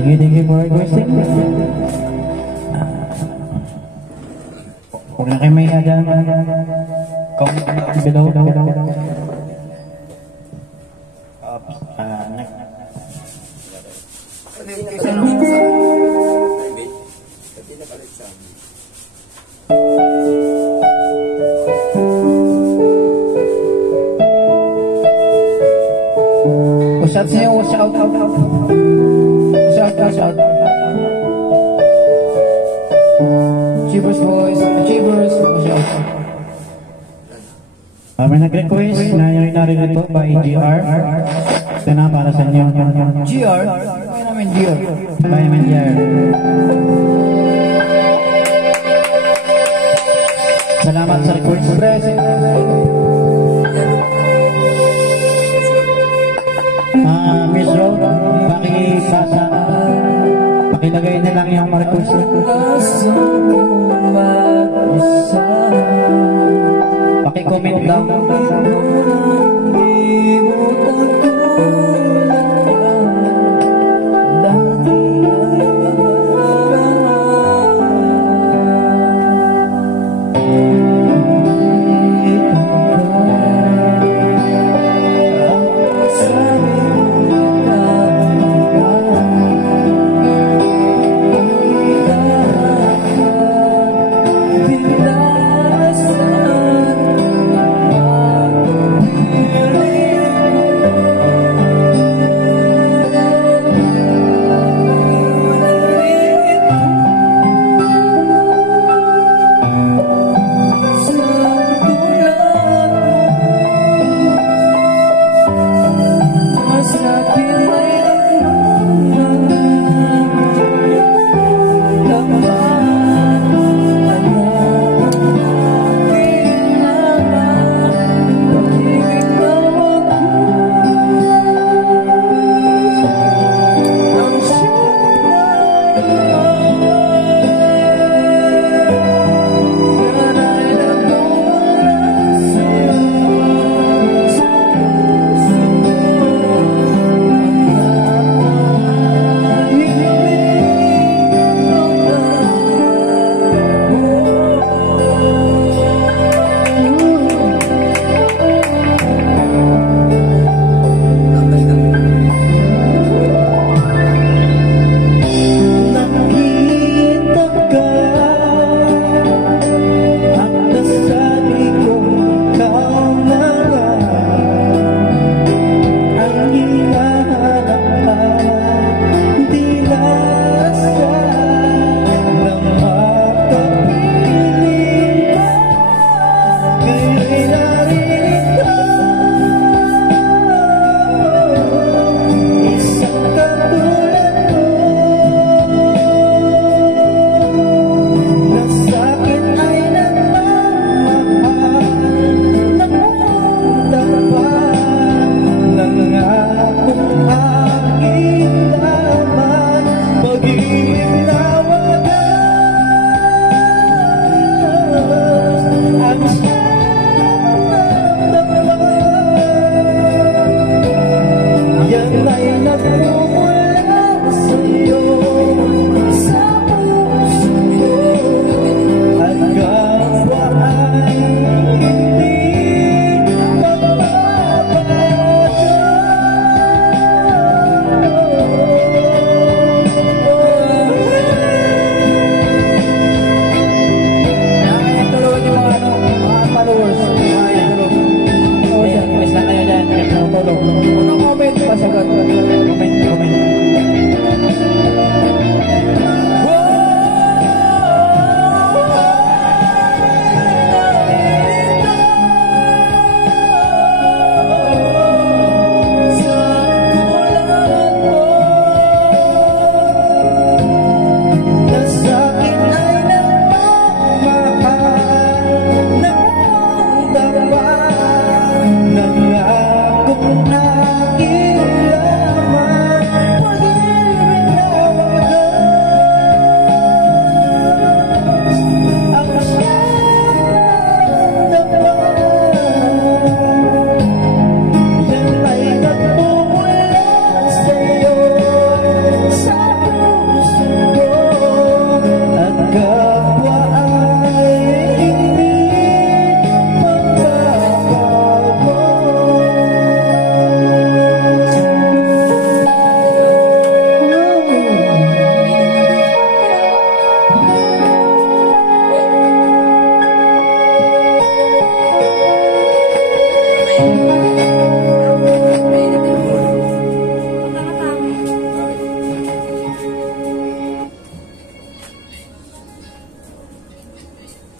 Thank you for requesting. Huwag na kayo may hadang. Comment below. Shout sa'yo, shout out. Shout. Achievers Boys, Achievers, shout. May nag-request na yung narito by GR. Ito na para sa inyo. GR? Kaya namin GR. Kaya namin GR. Salamat sa request. Miss Road, pakilagay na lang yung request. Paki-comment lang.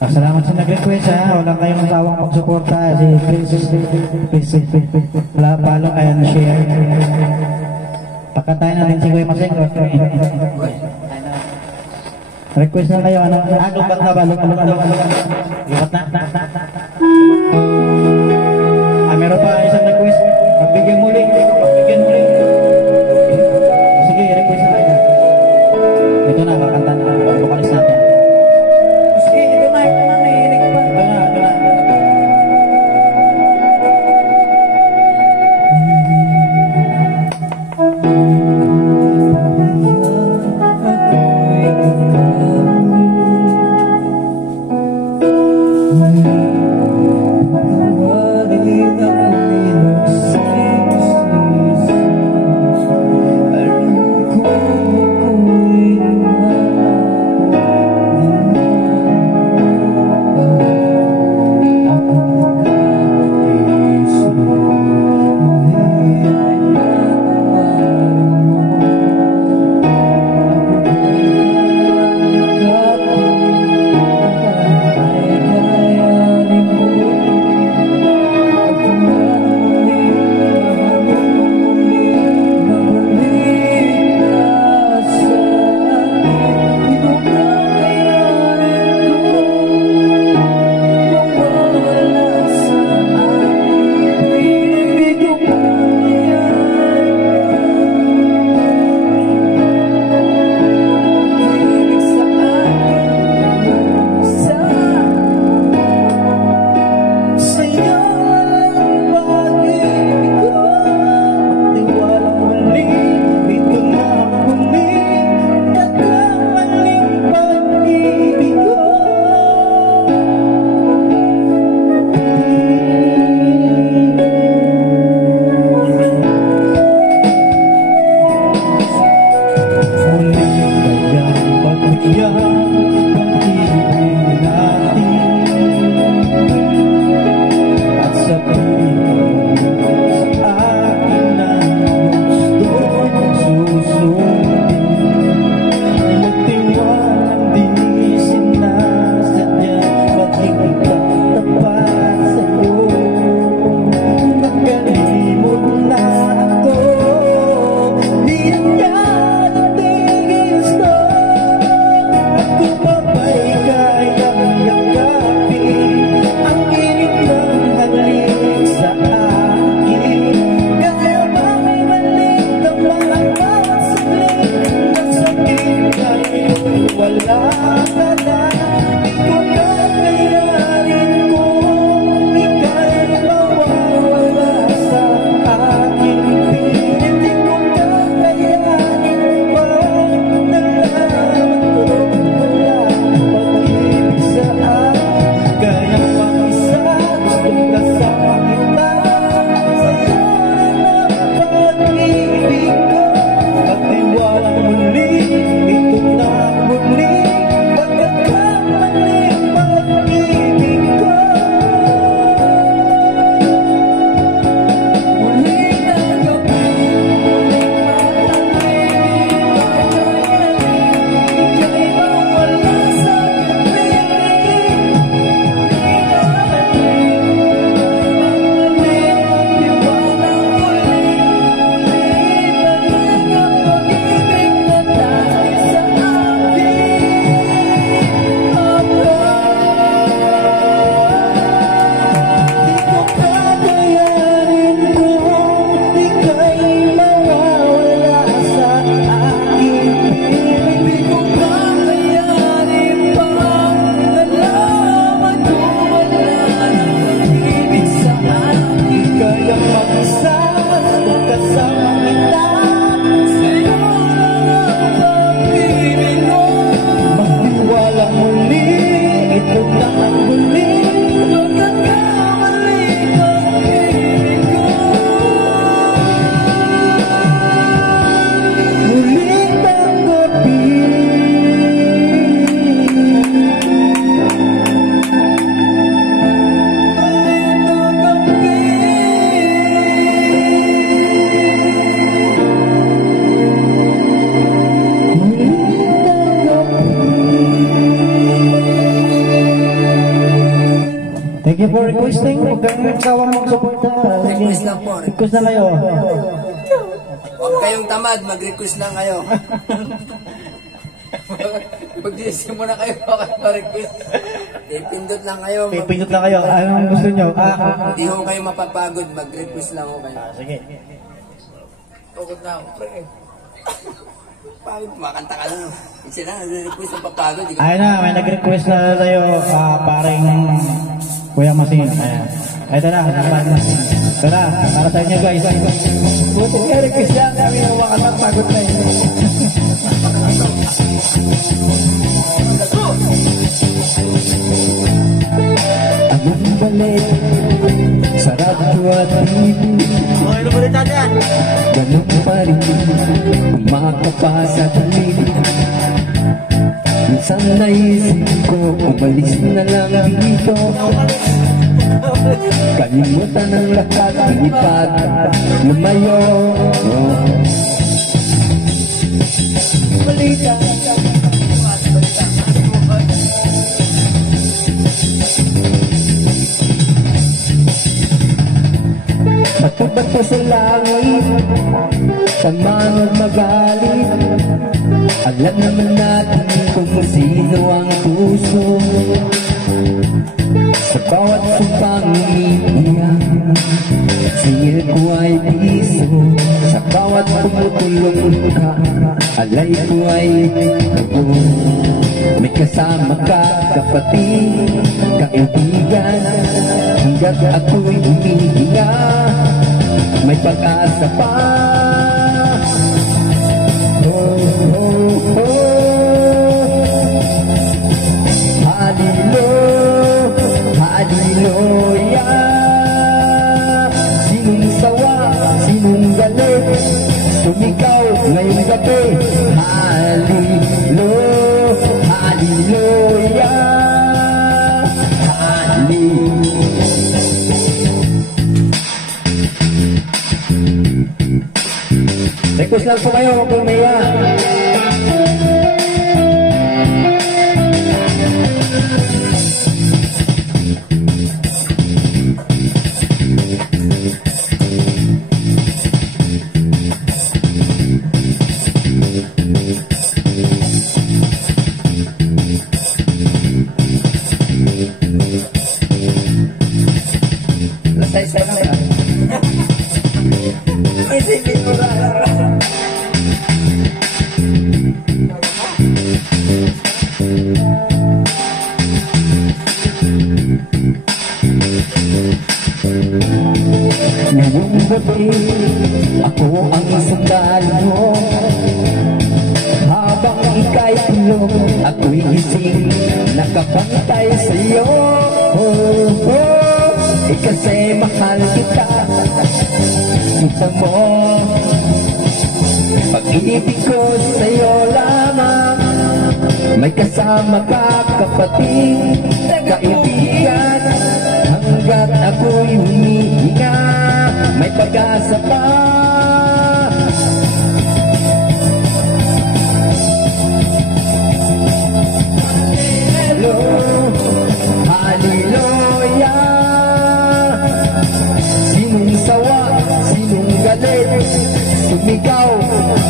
Salamat sa nag-request ha. Wala kayong masawang pagsuporta. Please. Follow and share. Pakantayin natin si Kuya Maseng. Request na kayo. Lubat na ba? Lubat na. Meron pa isang request. Pagbigyan muli. Sige, request na kayo. Ito na, kakanta na. Vokalis natin. Sige, ito na. Naiinig pa. Ito na. What is the requesting, huwag kang kawang mag-suporta. Request lang po. Request na kayo. Huwag kayong tamad, mag-request lang kayo. Pag-disip muna kayo, bakit ma-request? Pindot lang kayo. Pindot lang kayo. Anong gusto nyo? Hindi ho kayo mapapagod, mag-request lang ho kayo. Sige. Pagod na ako, pre. Pagod, makanta ka lang. Kasi na, nag-request ng papagod. Ayun na, may nag-request na tayo, paring Kuya Masin. Ayan. Ito na, ito na, para sa inyo guys. Buti nga request yan, kami na makatang pagod na yun. Anong balik sa radyo at TV? Ano ba rin natin yan? Ganun pa rin makapasa talim. Minsan naisip ko umalis na lang dito. Kalimutan ang lahat, lipad, lumayo. Balita. Bato-bato sa langit, tamanod magalit. Alam naman natin kung sino ang puso. Sa bawat sumpang umiiyak, singil ko ay piso. Sa bawat tumutulong ka, alay ko ay ako. May kasama ka, kapatid, kaibigan. Hanggat ako'y humihinga, may pag-asa pa. Oh, oh, oh. Halilo, haliloya. Sinong sawa, sinong galit, sumigaw ngayong gabi. Halilo, haliloya. Request lang po kayo kung may lasay-say na yan. Isipin mo lang. Ngayong gabi, ako ang sandalo mo. Habang ika'y tulog, ako'y gising, nakapantay sa'yo. Oh, oh, kasi mahal kita. Kita mo, pag-ibig ko sa'yo lamang. May kasama ka, kapatid, kaibigan. Hanggat ako'y humihinga, may pag-asa pa. Hello, haliloya. Sinong sawa, sinong galit, sumigaw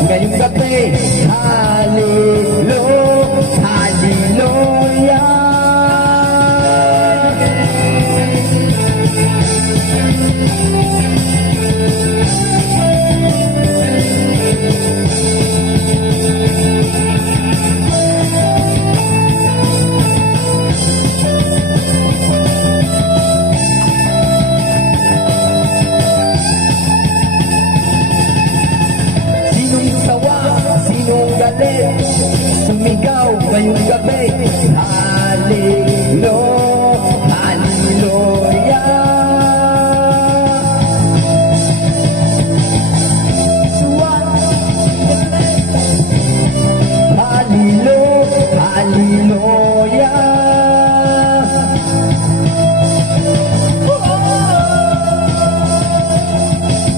ngayong gabi. Halilo, haliloya. Sumigaw ngayong gabi. Halilo, haliloya. Halilo, haliloya.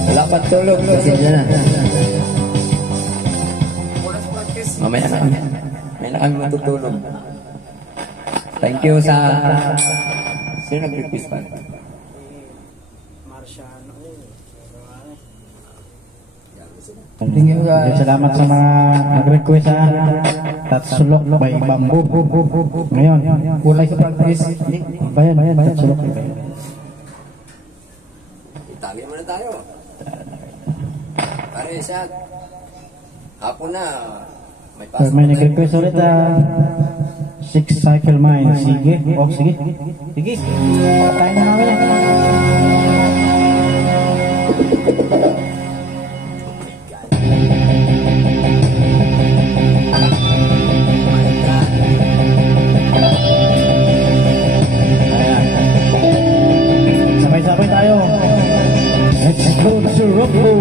Wala pang tulog kasi dyan na. Mamaya na kami. May na kami matutulog. Thank you sa... Sino nag-request pa? Thank you, guys. Salamat sa mga nag-request sa Tatsulok by Bamboo. Ngayon, Kulay sa practice. bayan, Tatsulok by Bamboo. Itali mo na tayo. Pare, sa hapon na. May pasok May na tayo. nag-request ulit Six Cycle Mine. Sige. Oh, sige. Sige. Patayin na namin yan. Ayan. Sabay-sabay tayo. Let's go to Rumbo.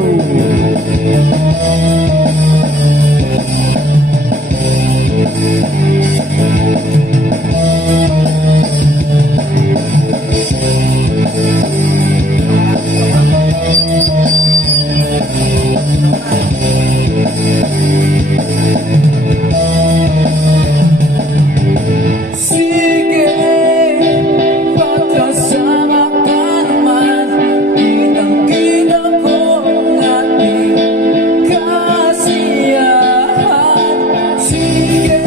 Sige, pagkasama ka naman, kitang-kita ko ang ating kasiyahan. Sige,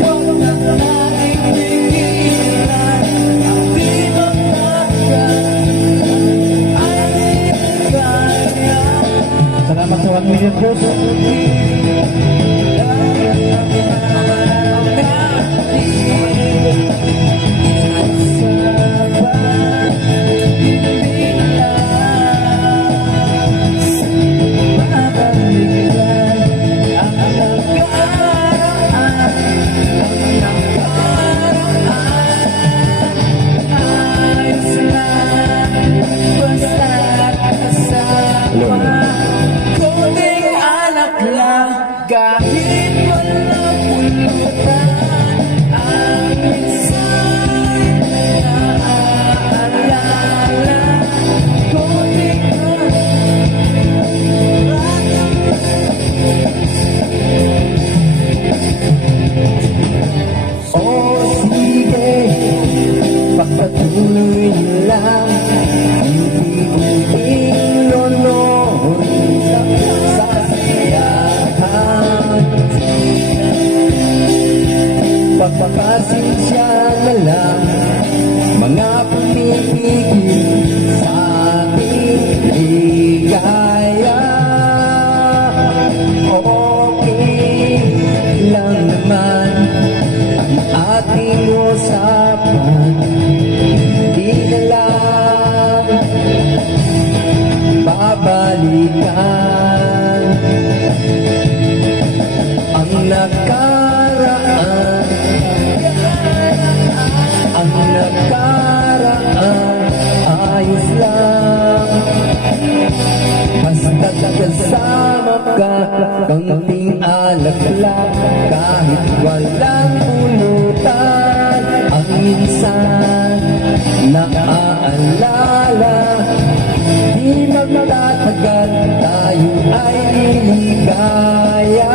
wag na nating pigilan, ang di magpagkat ay kaya. Salamat sa 1 million views. Kunting anak lang, kahit walang pulutan, ang minsa'y naaalala. Kunting oh, sige, pagpatuloy niyo lang, unti-unting nonorin sa kasiyahan. Pagpapasensya na lang, mga pumipigil sa ating ligaya. Okay lang naman ang ating usapan, di na lang babalikan ang nakaraan. Ang nakaraan ayos lang, basta't kasama ka, kaunting alak lang, kahit walang pulutan. Ang minsan naaalala, di magtatagal, tayo ay liligaya.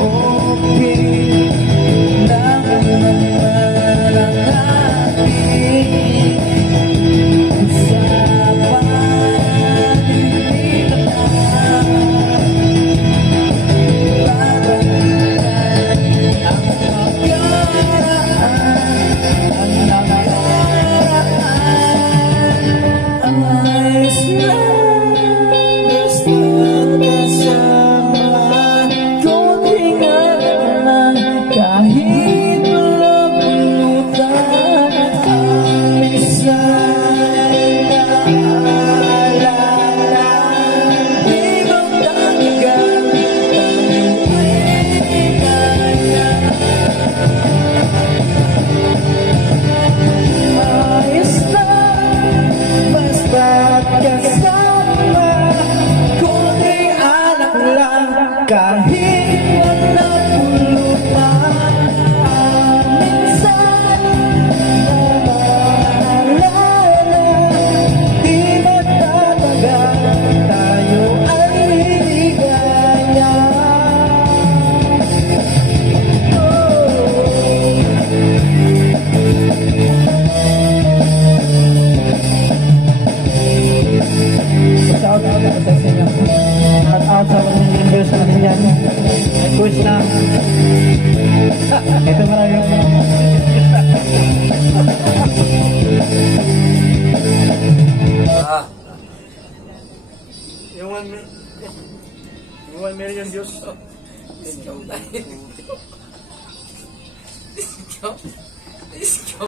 Okay sa inyo. Shout out sa mga Indios natin yan. Request na. Ito marami yung Yung 1 million views. Discount tayo. Discount. Discount.